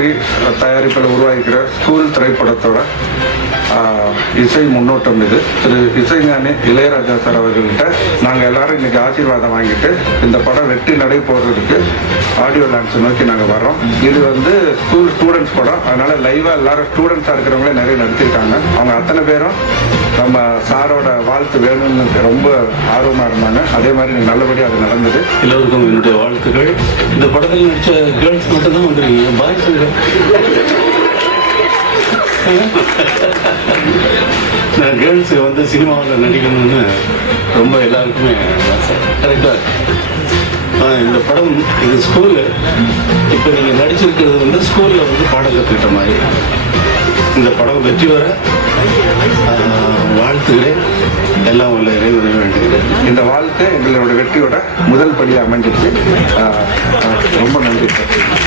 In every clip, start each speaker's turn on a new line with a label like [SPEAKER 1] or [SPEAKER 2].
[SPEAKER 1] வெற்றி தயாரிப்பில் உருவாகிக்கிற கூல் திரைப்படத்தோட இசை முன்னோட்டம் இது. திரு இசைஞானி இளையராஜா சார் அவர்கள்ட்ட நாங்கள் எல்லாரும் இன்னைக்கு ஆசீர்வாதம் வாங்கிட்டு இந்த படம் வெற்றி நடை போடுறதுக்கு ஆடியோ லான்ஸ் நோக்கி நாங்கள் வர்றோம். இது வந்து ஸ்கூல் ஸ்டூடெண்ட்ஸ் படம். அதனால லைவா எல்லாரும் ஸ்டூடெண்ட்ஸாக இருக்கிறவங்களே நிறைய நடத்திருக்காங்க அவங்க அத்தனை பேரும் நம்ம சாரோட வாழ்த்து வேணும்னு ரொம்ப ஆர்வமா இருந்தாங்க. அதே மாதிரி நல்லபடியாக அது நடந்தது.
[SPEAKER 2] எல்லோருக்கும் என்னுடைய வாழ்த்துக்கள். இந்த படத்தில் நடிச்ச கேர்ள்ஸ் மட்டும் தான் வந்துருக்கீங்க பாய்ஸ் நான் கேர்ள்ஸ் வந்து சினிமாவில் நடிக்கணும்னு ரொம்ப எல்லாருக்குமே ஆசை. கரெக்டாக இந்த படம் இது ஸ்கூலு இப்போ நீங்கள் நடிச்சிருக்கிறது வந்து ஸ்கூலில் வந்து பாடம் கற்றுக்கிட்ட மாதிரி. இந்த படம் வெற்றி வர வாழ்த்துகிறேன். எல்லாம் உள்ள இறைவனை வேண்டுகிறேன்.
[SPEAKER 1] இந்த வாழ்க்கை எங்களோட வெற்றியோட முதல் படியாக அமைஞ்சிருக்கு. ரொம்ப நன்றி. சார்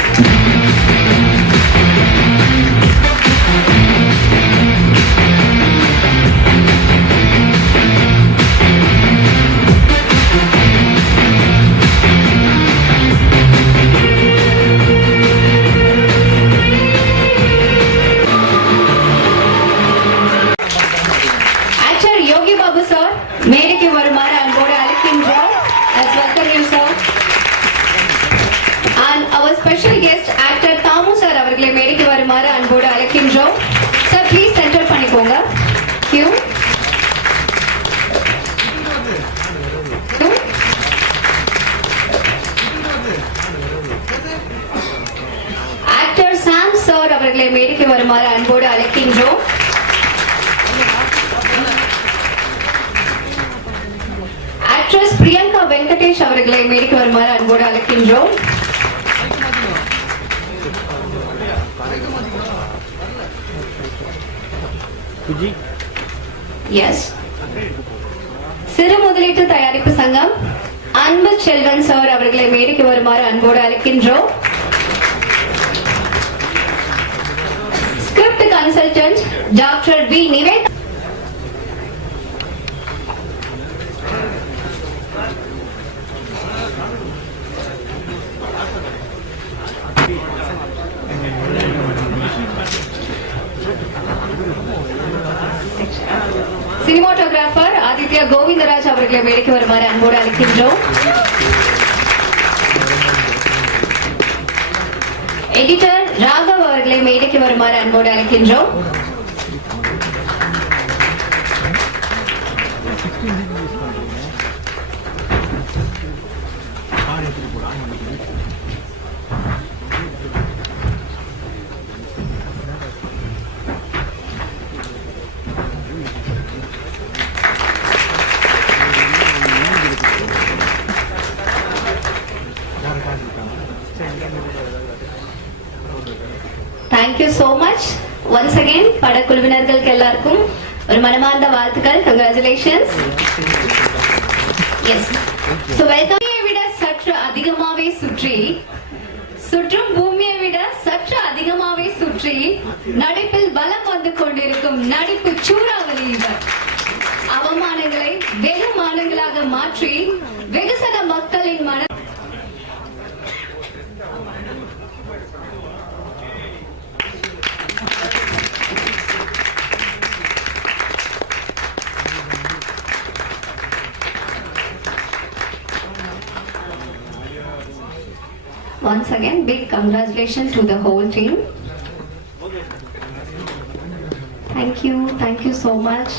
[SPEAKER 3] கொஞ்சம் சார் ப்ளீஸ் சென்டர் பண்ணிக்கோங்க. Q. ஆக்டர் சாம் சார் அவர்களை மேடைக்கு வருமாறு அன்போடு அழைக்கின்றோம் ஆக்ட்ரஸ் பிரியங்கா வெங்கடேஷ் அவர்களை மேடைக்கு வருமாறு அன்போடு அழைக்கின்றோம் எஸ் சிறு முதலீட்டு தயாரிப்பு சங்கம் அன்பு செல்வன் சார் அவர்களை மேடைக்கு வருமாறு அன்போடு அழைக்கின்றோம். Script consultant doctor V. Nivetha cinematographer Aditya Govindaraj அவர்களை மேடைக்கு வருமாறு அன்போடு அழைக்கின்றோம் எடிட்டர் ராகவ் அவர்களை மேடைக்கு வருமாறு அன்போடு அழைக்கின்றோம் thank you so much once again படக்குழுவினர்களுக்கு எல்லாருக்கும் ஒரு மனமார்ந்த வாழ்த்துக்கள். கங்க்ராச்சுலேஷன்ஸ் எஸ் ஸோ வெல்கமியை விட சற்று அதிகமாகவே சுற்றி சுற்றும் பூமியை விட சற்று அதிகமாகவே சுற்றி நடிப்பில் பலம் வந்து கொண்டிருக்கும் நடிப்பு சூறாவளி இவர். அவமானங்களை வெகுமானங்களாக மாற்றி Once again, big congratulations to the whole team. Thank you, thank you so much.